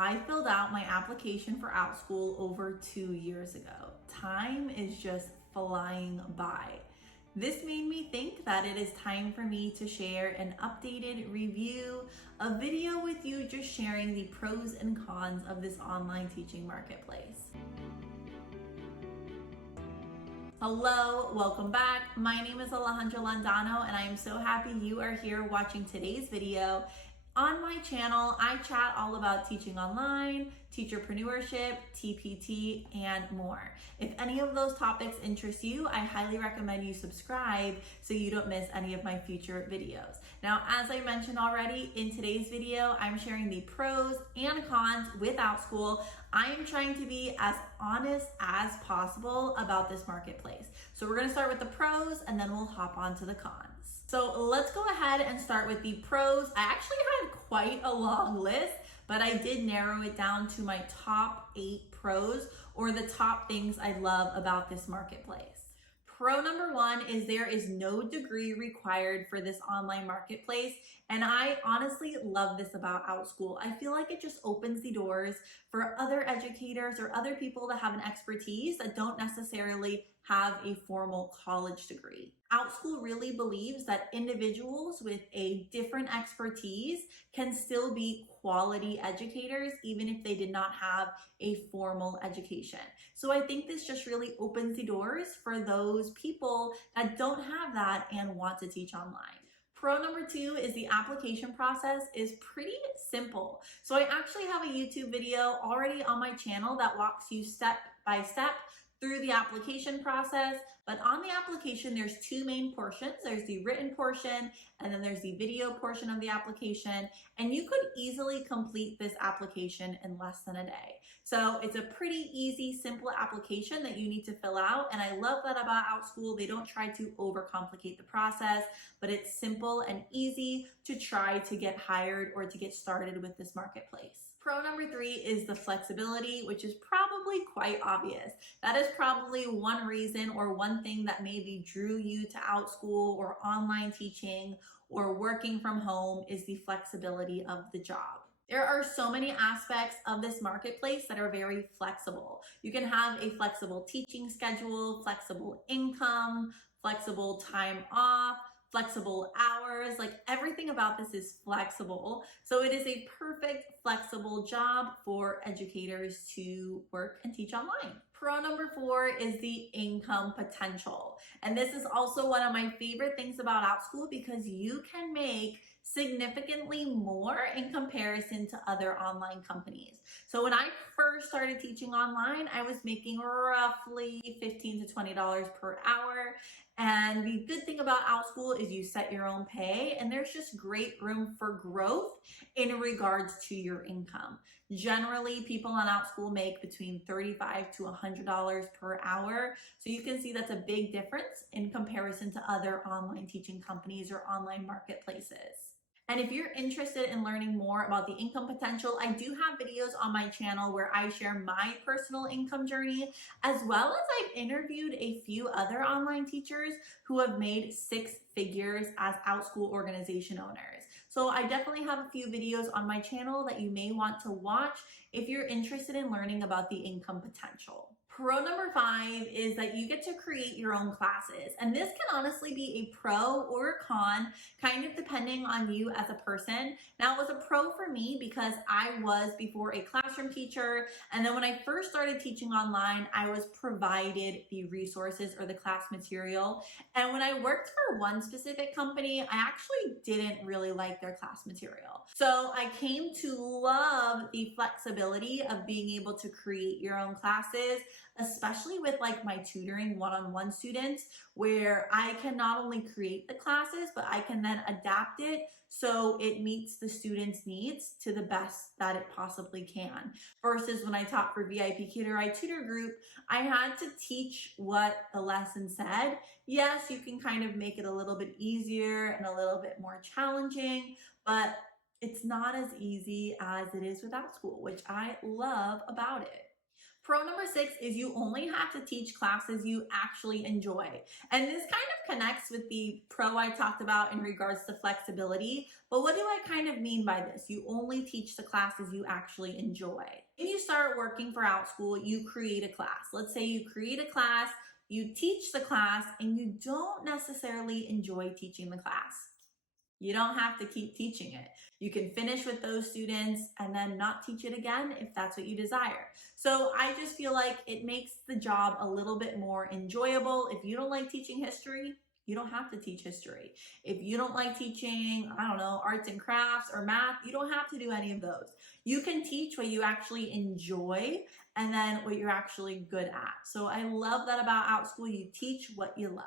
I filled out my application for Outschool over 2 years ago. Time is just flying by. This made me think that it is time for me to share an updated review, a video with you just sharing the pros and cons of this online teaching marketplace. Hello, welcome back. My name is Alejandra Landano and I am so happy you are here watching today's video. On my channel, I chat all about teaching online, teacherpreneurship, TPT, and more. If any of those topics interest you, I highly recommend you subscribe so you don't miss any of my future videos. Now, as I mentioned already, in today's video, I'm sharing the pros and cons with Outschool. I am trying to be as honest as possible about this marketplace. So we're gonna start with the pros and then we'll hop on to the cons. So let's go ahead and start with the pros. I actually had quite a long list, but I did narrow it down to my top 8 pros, or the top things I love about this marketplace. Pro number 1 is there is no degree required for this online marketplace. And I honestly love this about Outschool. I feel like it just opens the doors for other educators or other people that have an expertise that don't necessarily have a formal college degree. Outschool really believes that individuals with a different expertise can still be quality educators, even if they did not have a formal education. So I think this just really opens the doors for those people that don't have that and want to teach online. Pro number 2 is the application process is pretty simple. So I actually have a YouTube video already on my channel that walks you step by step through the application process. But on the application, there's 2 main portions. There's the written portion, and then there's the video portion of the application. And you could easily complete this application in less than a day. So it's a pretty easy, simple application that you need to fill out. And I love that about Outschool. They don't try to overcomplicate the process, but it's simple and easy to try to get hired or to get started with this marketplace. Pro number 3 is the flexibility, which is probably quite obvious. That is probably one reason or one thing that maybe drew you to Outschool or online teaching or working from home is the flexibility of the job. There are so many aspects of this marketplace that are very flexible. You can have a flexible teaching schedule, flexible income, flexible time off, flexible hours, like everything about this is flexible. So it is a perfect flexible job for educators to work and teach online. Pro number 4 is the income potential. And this is also one of my favorite things about Outschool because you can make significantly more in comparison to other online companies. So when I first started teaching online, I was making roughly $15 to $20 per hour. And the good thing about Outschool is you set your own pay and there's just great room for growth in regards to your income. Generally, people on Outschool make between $35 to $100 per hour. So you can see that's a big difference in comparison to other online teaching companies or online marketplaces. And if you're interested in learning more about the income potential, I do have videos on my channel where I share my personal income journey, as well as I've interviewed a few other online teachers who have made 6 figures as Outschool organization owners. So I definitely have a few videos on my channel that you may want to watch if you're interested in learning about the income potential. Pro number 5 is that you get to create your own classes. And this can honestly be a pro or a con, kind of depending on you as a person. Now, it was a pro for me because I was before a classroom teacher. And then when I first started teaching online, I was provided the resources or the class material. And when I worked for one specific company, I actually didn't really like their class material. So I came to love the flexibility of being able to create your own classes, especially with like my tutoring one-on-one students, where I can not only create the classes, but I can then adapt it so it meets the students' needs to the best that it possibly can. Versus when I taught for VIP Tutor Group, I had to teach what the lesson said. Yes, you can kind of make it a little bit easier and a little bit more challenging, but it's not as easy as it is with Outschool, which I love about it. Pro number 6 is you only have to teach classes you actually enjoy. And this kind of connects with the pro I talked about in regards to flexibility. But what do I kind of mean by this? You only teach the classes you actually enjoy. When you start working for Outschool, you create a class. Let's say you create a class, you teach the class, and you don't necessarily enjoy teaching the class. You don't have to keep teaching it. You can finish with those students and then not teach it again if that's what you desire. So I just feel like it makes the job a little bit more enjoyable. If you don't like teaching history, you don't have to teach history. If you don't like teaching, I don't know, arts and crafts or math, you don't have to do any of those. You can teach what you actually enjoy and then what you're actually good at. So I love that about Outschool. You teach what you love.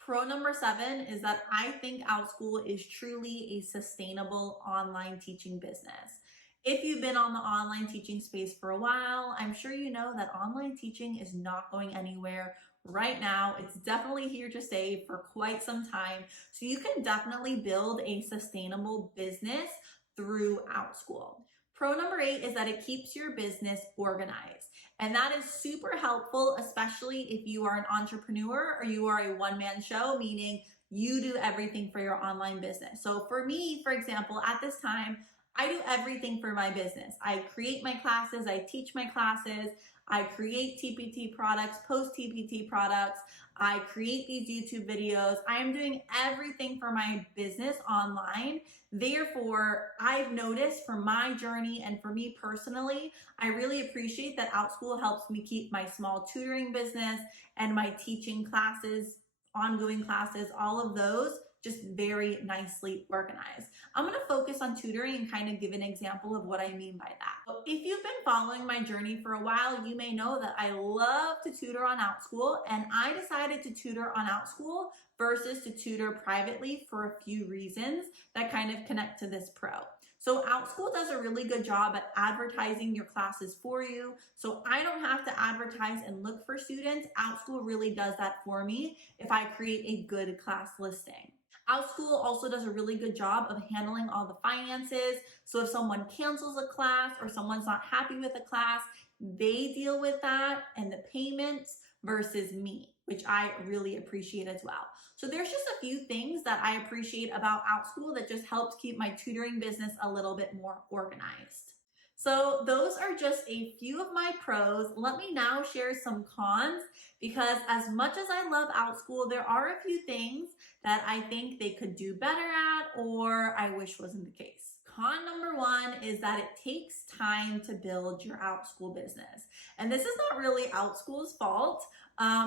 Pro number 7 is that I think Outschool is truly a sustainable online teaching business. If you've been on the online teaching space for a while, I'm sure you know that online teaching is not going anywhere right now. It's definitely here to stay for quite some time. So you can definitely build a sustainable business through Outschool. Pro number 8 is that it keeps your business organized. And that is super helpful, especially if you are an entrepreneur or you are a one-man show, meaning you do everything for your online business. So for me, for example, at this time, I do everything for my business. I create my classes, I teach my classes, I create TPT products, post TPT products, I create these YouTube videos. I am doing everything for my business online. Therefore, I've noticed from my journey and for me personally, I really appreciate that Outschool helps me keep my small tutoring business and my teaching classes, ongoing classes, all of those just very nicely organized. I'm gonna focus on tutoring and kind of give an example of what I mean by that. If you've been following my journey for a while, you may know that I love to tutor on Outschool, and I decided to tutor on Outschool versus to tutor privately for a few reasons that kind of connect to this pro. So Outschool does a really good job at advertising your classes for you. So I don't have to advertise and look for students. Outschool really does that for me if I create a good class listing. Outschool also does a really good job of handling all the finances. So if someone cancels a class or someone's not happy with a class, they deal with that and the payments versus me, which I really appreciate as well. So there's just a few things that I appreciate about Outschool that just helps keep my tutoring business a little bit more organized. So those are just a few of my pros. Let me now share some cons, because as much as I love Outschool, there are a few things that I think they could do better at or I wish wasn't the case. Con number 1 is that it takes time to build your Outschool business. And this is not really Outschool's fault.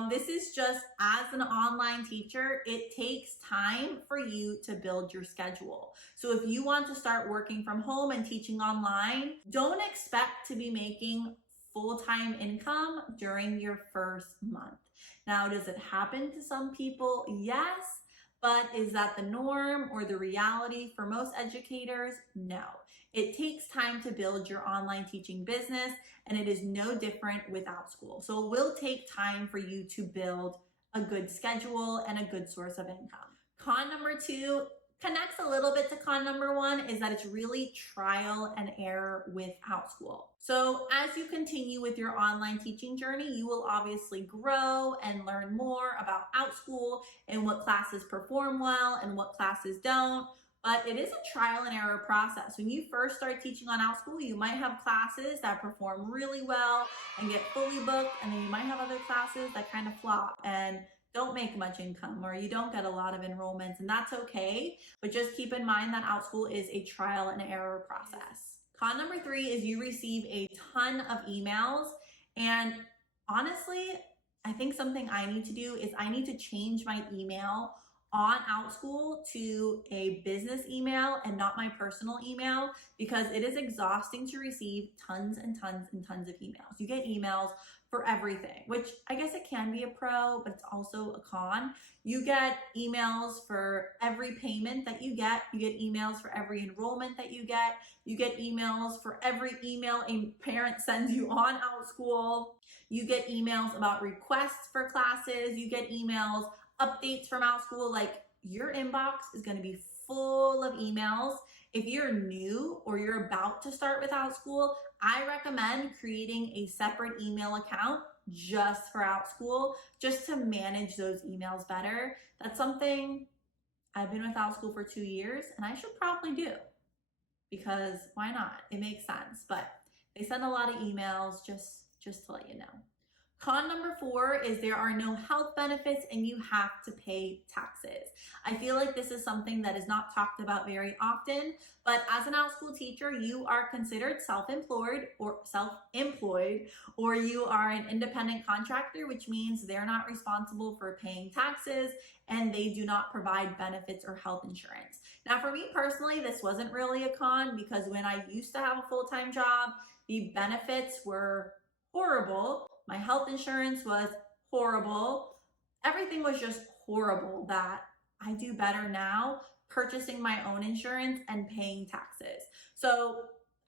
This is just, as an online teacher, it takes time for you to build your schedule. So if you want to start working from home and teaching online, don't expect to be making full-time income during your first month. Now, does it happen to some people? Yes. But is that the norm or the reality for most educators? No. It takes time to build your online teaching business, and it is no different with Outschool. So it will take time for you to build a good schedule and a good source of income. Con number 2 connects a little bit to con number 1, is that it's really trial and error with Outschool. So as you continue with your online teaching journey, you will obviously grow and learn more about Outschool and what classes perform well and what classes don't. But it is a trial and error process. When you first start teaching on Outschool, you might have classes that perform really well and get fully booked, and then you might have other classes that kind of flop and don't make much income, or you don't get a lot of enrollments, and that's okay. But just keep in mind that Outschool is a trial and error process. Con number 3 is you receive a ton of emails, and honestly, I think something I need to do is I need to change my email on Outschool to a business email and not my personal email, because it is exhausting to receive tons and tons and tons of emails. You get emails for everything, which I guess it can be a pro, but it's also a con. You get emails for every payment that you get emails for every enrollment that you get emails for every email a parent sends you on Outschool, you get emails about requests for classes, you get emails, updates from Outschool. Like, your inbox is going to be full of emails. If you're new or you're about to start with Outschool, I recommend creating a separate email account just for Outschool, just to manage those emails better. That's something I've been with Outschool for 2 years and I should probably do, because why not? It makes sense. But they send a lot of emails, just to let you know. Con number 4 is there are no health benefits and you have to pay taxes. I feel like this is something that is not talked about very often, but as an Outschool teacher, you are considered self-employed, or you are an independent contractor, which means they're not responsible for paying taxes and they do not provide benefits or health insurance. Now, for me personally, this wasn't really a con, because when I used to have a full-time job, the benefits were horrible. My health insurance was horrible. Everything was just horrible, that I do better now purchasing my own insurance and paying taxes. So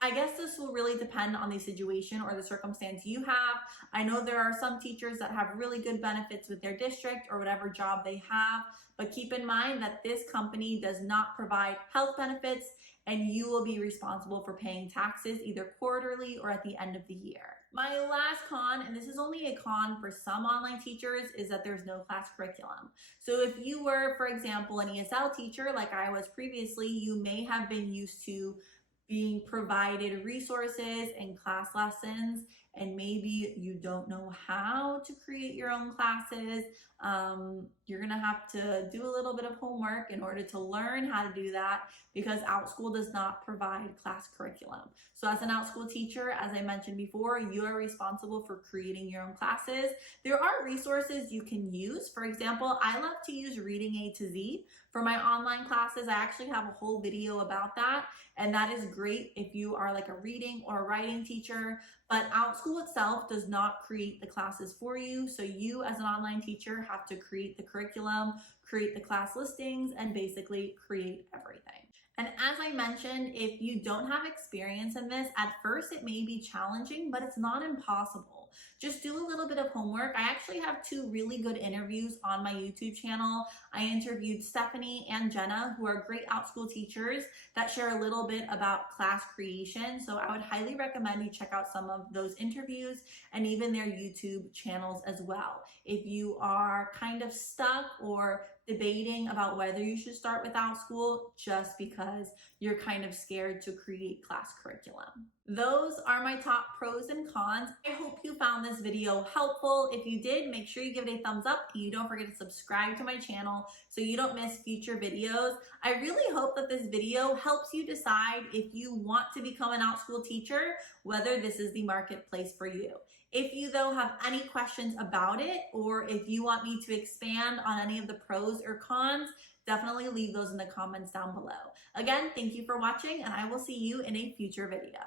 I guess this will really depend on the situation or the circumstance you have. I know there are some teachers that have really good benefits with their district or whatever job they have, but keep in mind that this company does not provide health benefits, and you will be responsible for paying taxes either quarterly or at the end of the year. My last con, and this is only a con for some online teachers, is that there's no class curriculum. So if you were, for example, an ESL teacher like I was previously, you may have been used to being provided resources and class lessons, and maybe you don't know how to create your own classes. You're gonna have to do a little bit of homework in order to learn how to do that, because Outschool does not provide class curriculum. So as an Outschool teacher, as I mentioned before, you are responsible for creating your own classes. There are resources you can use. For example, I love to use Reading A to Z for my online classes. I actually have a whole video about that, and that is great if you are like a reading or a writing teacher. But Outschool itself does not create the classes for you. So you as an online teacher have to create the curriculum, create the class listings, and basically create everything. And as I mentioned, if you don't have experience in this, at first it may be challenging, but it's not impossible. Just do a little bit of homework. I actually have 2 really good interviews on my YouTube channel. I interviewed Stephanie and Jenna, who are great Outschool teachers that share a little bit about class creation. So I would highly recommend you check out some of those interviews and even their YouTube channels as well. If you are kind of stuck or debating about whether you should start with Outschool just because you're kind of scared to create class curriculum. Those are my top pros and cons. I hope you found this video helpful. If you did, make sure you give it a thumbs up, and you don't forget to subscribe to my channel so you don't miss future videos. I really hope that this video helps you decide if you want to become an Outschool teacher, whether this is the marketplace for you. If you though have any questions about it, or if you want me to expand on any of the pros or cons, definitely leave those in the comments down below. Again, thank you for watching, and I will see you in a future video.